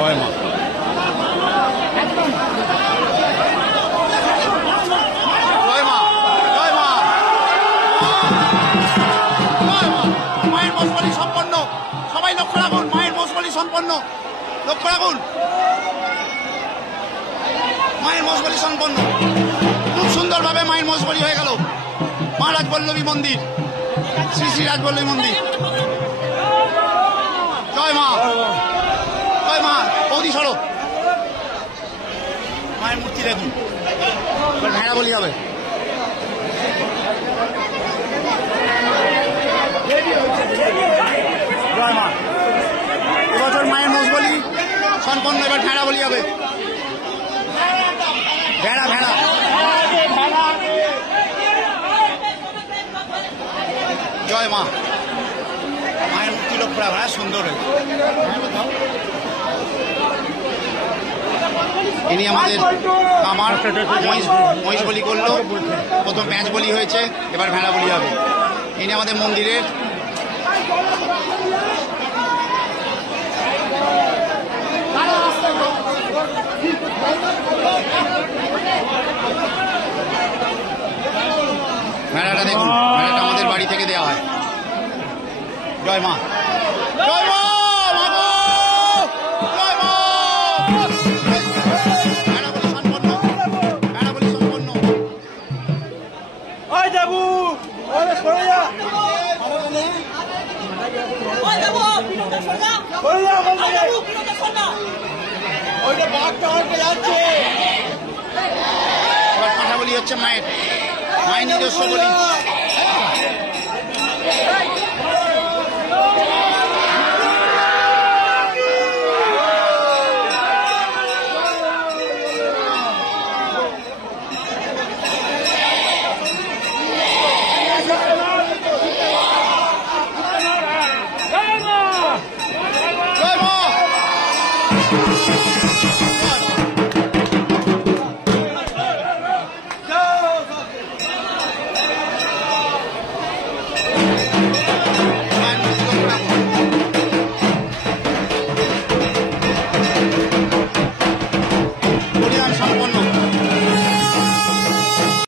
জয় মা। জয় মা, জয় মা, মায়ের মোষ বলি সম্পন্ন। সবাই লক্ষ্য রাখুন, মায়ের মোষ বলি সম্পন্ন। লক্ষ্য রাখুন, মায়ের মোষ বলি সম্পন্ন। খুব সুন্দরভাবে মায়ের মোষ বলি হয়ে গেল। মা রাজবল্লভী মন্দির, শ্রী শ্রী রাজবল্লভী মন্দির। জয় মা, জয় মা। বৌদি সরো, মায়ের মূর্তি দেখুন। এবার ভেড়া বলি হবে। জয় মা। এবছর মায়ের মোষ বলি সম্পন্ন। এবার ভেড়া বলি হবে। ভেড়া ভেড়া। জয় মা। মায়ের মূর্তি লক্ষ্য রাখা সুন্দর হয়েছে। ইনি আমাদের আমার মহিষ বলি করলো। প্রথম প্যাঁচ বলি হয়েছে, এবার ভেড়া বলি হবে। ইনি আমাদের মন্দিরের ভেড়াটা দেখুন। ভেড়াটা আমাদের বাড়ি থেকে দেওয়া হয়। জয় মা, জয় মা, জয় মা। ভেড়া বলি সম্পন্ন, ভেড়া বলি সম্পন্ন। এবার পাঠা বলি হচ্ছে মায়ের, মায়ের নিজস্ব বলি।